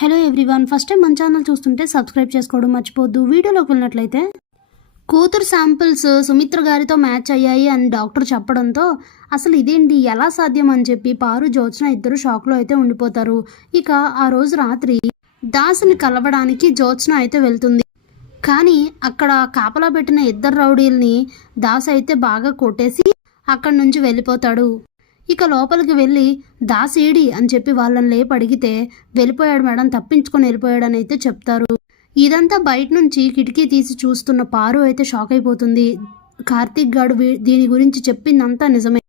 Hello everyone, first time మన channel చూస్తుంటే subscribe చేసుకోవడం మర్చిపోద్దు. వీడియోలోకి వెళ్ళినట్లయితే కూతురు శాంపిల్స్ సుమిత్ర గారితో మ్యాచ్ అయ్యాయి అని డాక్టర్ చెప్పడంతో అసలు ఇదేంటి ఎలా సాధ్యం అని చెప్పి పారు జ్యోత్స్న ఇద్దరు షాక్లో అయితే ఉండిపోతారు. ఇక ఆ రోజు రాత్రి దాసుని కలవడానికి జ్యోత్స్న అయితే వెళ్తుంది. కానీ అక్కడ కాపలా పెట్టిన ఇద్దరు రౌడీల్ని దాసు అయితే బాగా కొట్టేసి అక్కడి నుంచి వెళ్ళిపోతాడు. ఇక లోపలికి వెళ్ళి దాసేడి అని చెప్పి వాళ్ళని లేపి అడిగితే వెళ్ళిపోయాడు మేడం, తప్పించుకొని వెళ్ళిపోయాడని అయితే చెప్తారు. ఇదంతా బయట నుంచి కిటికీ తీసి చూస్తున్న పారు అయితే షాక్ అయిపోతుంది. కార్తీక్ గాడు దీని గురించి చెప్పిందంతా నిజమే,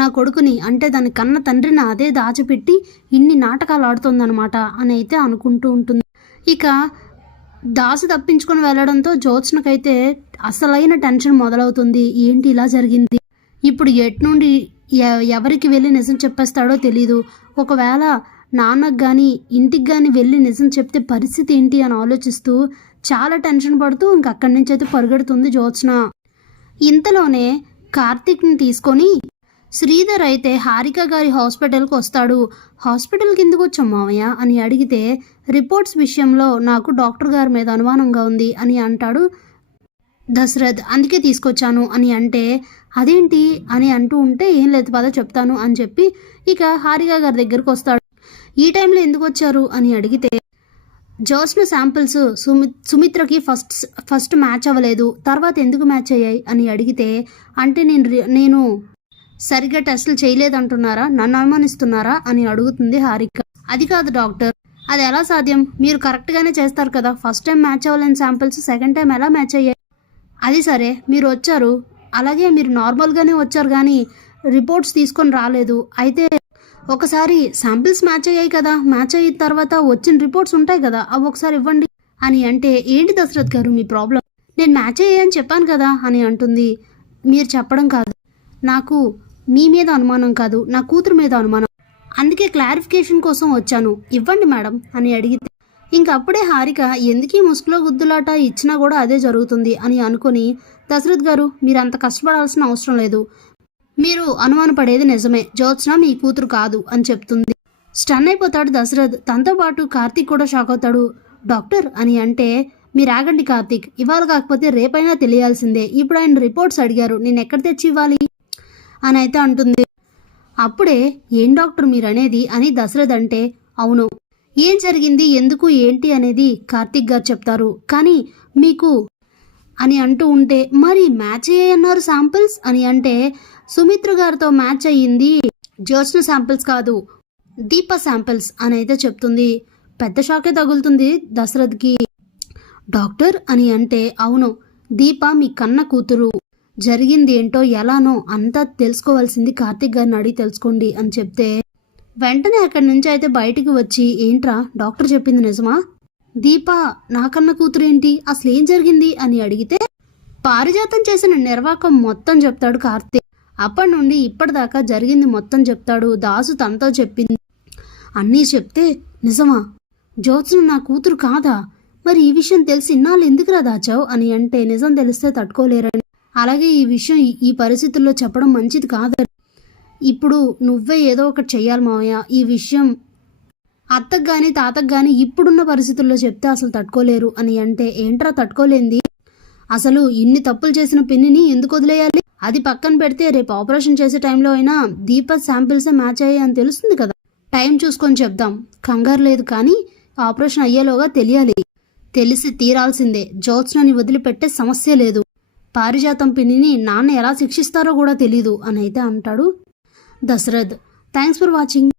నా కొడుకుని అంటే దాని కన్న తండ్రిని అదే దాచిపెట్టి ఇన్ని నాటకాలు ఆడుతుందన్నమాట అని అయితే అనుకుంటూ ఉంటుంది. ఇక దాసు తప్పించుకొని వెళ్ళడంతో జ్యోత్స్నకైతే అసలైన టెన్షన్ మొదలవుతుంది. ఏంటి ఇలా జరిగింది, ఇప్పుడు ఎట్నుండి ఎవరికి వెళ్ళి నిజం చెప్పేస్తాడో తెలీదు. ఒకవేళ నాన్నకు కానీ ఇంటికి కానీ వెళ్ళి నిజం చెప్తే పరిస్థితి ఏంటి అని ఆలోచిస్తూ చాలా టెన్షన్ పడుతూ అక్కడి నుంచి అయితే పరిగెడుతుంది జ్యోత్స్న. ఇంతలోనే కార్తీక్ని తీసుకొని శ్రీధర్ అయితే హారిక గారి హాస్పిటల్కి వస్తాడు. హాస్పిటల్కి ఎందుకు వచ్చాం మావయ్య అని అడిగితే రిపోర్ట్స్ విషయంలో నాకు డాక్టర్ గారి మీద అనుమానంగా ఉంది అని అంటాడు దశరథ్. అందుకే తీసుకొచ్చాను అని అంటే అదేంటి అని అంటూ ఉంటే ఏం లేదు పద చెప్తాను అని చెప్పి ఇక హారిక గారి దగ్గరకు వస్తాడు. ఈ టైంలో ఎందుకు వచ్చారు అని అడిగితే జ్యోత్స్న శాంపిల్స్ సుమిత్రకి ఫస్ట్ మ్యాచ్ అవ్వలేదు, తర్వాత ఎందుకు మ్యాచ్ అయ్యాయి అని అడిగితే అంటే నేను సరిగ్గా టెస్టులు చేయలేదంటున్నారా, నన్ను అనుమానిస్తున్నారా అని అడుగుతుంది హారిక. అది కాదు డాక్టర్, అది ఎలా సాధ్యం, మీరు కరెక్ట్గానే చేస్తారు కదా, ఫస్ట్ టైం మ్యాచ్ అవ్వలేని శాంపిల్స్ సెకండ్ టైం ఎలా మ్యాచ్ అయ్యాయి. అది సరే మీరు వచ్చారు, అలాగే మీరు నార్మల్గానే వచ్చారు కానీ రిపోర్ట్స్ తీసుకొని రాలేదు. అయితే ఒకసారి శాంపిల్స్ మ్యాచ్ అయ్యాయి కదా, మ్యాచ్ అయిన తర్వాత వచ్చిన రిపోర్ట్స్ ఉంటాయి కదా, అవి ఒకసారి ఇవ్వండి అని అంటే ఏంటి దశరథ్ గారు మీ ప్రాబ్లం, నేను మ్యాచ్ అయ్యాయని చెప్పాను కదా అని అంటుంది. మీరు చెప్పడం కాదు, నాకు మీ మీద అనుమానం కాదు, నా కూతురు మీద అనుమానం, అందుకే క్లారిఫికేషన్ కోసం వచ్చాను, ఇవ్వండి మేడం అని అడిగితే ఇంకప్పుడే హారిక ఎందుకీ ముసుగులో గుద్దులాట ఇచ్చినా కూడా అదే జరుగుతుంది అని అనుకుని దశరథ్ గారు మీరు అంత కష్టపడాల్సిన అవసరం లేదు, మీరు అనుమానపడేది నిజమే, జ్యోత్స్న మీ కూతురు కాదు అని చెప్తుంది. స్టన్ అయిపోతాడు దశరథ్. తనతో పాటు కార్తీక్ కూడా షాక్ అవుతాడు. డాక్టర్ అని అంటే మీరు ఆగండి కార్తీక్, ఇవాళ కాకపోతే రేపైనా తెలియాల్సిందే, ఇప్పుడు ఆయన రిపోర్ట్స్ అడిగారు, నేను ఎక్కడ తెచ్చి ఇవ్వాలి అని అయితే అంటుంది. అప్పుడే ఏం డాక్టర్ మీరు అనేది అని దశరథ్ అంటే అవును, ఏం జరిగింది ఎందుకు ఏంటి అనేది కార్తీక్ గారు చెప్తారు, కానీ మీకు అని అంటూ ఉంటే మరి మ్యాచ్ అయ్యాయన్నారు శాంపిల్స్ అని అంటే సుమిత్ర గారితో మ్యాచ్ అయ్యింది జ్యోత్స్న శాంపిల్స్ కాదు దీప శాంపిల్స్ అని అయితే చెప్తుంది. పెద్ద షాకే తగులుతుంది దశరథ్కి. డాక్టర్ అని అంటే అవును, దీప మీ కన్న కూతురు, జరిగింది ఏంటో ఎలానో అంతా తెలుసుకోవాల్సింది కార్తీక్ గారిని అడిగి తెలుసుకోండి అని చెప్తే వెంటనే అక్కడి నుంచి అయితే బయటికి వచ్చి ఏంట్రా డాక్టర్ చెప్పింది నిజమా, దీప నాకన్న కూతురు ఏంటి, అసలు ఏం జరిగింది అని అడిగితే పారిజాతం చేసిన నిర్వాకం మొత్తం చెప్తాడు కార్తీక్. అప్పటి నుండి ఇప్పటిదాకా జరిగింది మొత్తం చెప్తాడు. దాసు తనతో చెప్పింది అన్నీ చెప్తే నిజమా, జ్యోత్స్న నా కూతురు కాదా, మరి ఈ విషయం తెలిసి ఇన్నాళ్ళు ఎందుకురా దాచావు అని అంటే నిజం తెలిస్తే తట్టుకోలేరని, అలాగే ఈ విషయం ఈ పరిస్థితుల్లో చెప్పడం మంచిది కాదని, ఇప్పుడు నువ్వే ఏదో ఒకటి చెయ్యాలి మావయ్య, ఈ విషయం అత్తకు కానీ తాతకు కానీ ఇప్పుడున్న పరిస్థితుల్లో చెప్తే అసలు తట్టుకోలేరు అని అంటే ఏంట్రా తట్టుకోలేంది, అసలు ఇన్ని తప్పులు చేసిన పిన్నిని ఎందుకు వదిలేయాలి, అది పక్కన పెడితే రేపు ఆపరేషన్ చేసే టైంలో అయినా దీప శాంపిల్సే మ్యాచ్ అయ్యాయి అని తెలుస్తుంది కదా, టైం చూసుకొని చెప్దాం, కంగారు లేదు, కానీ ఆపరేషన్ అయ్యేలోగా తెలియాలి, తెలిసి తీరాల్సిందే, జ్యోత్స్నని వదిలిపెట్టే సమస్య లేదు, పారిజాతం పిన్నిని నాన్న ఎలా శిక్షిస్తారో కూడా తెలీదు అని అయితే అంటాడు దశరథ్. Thanks for watching.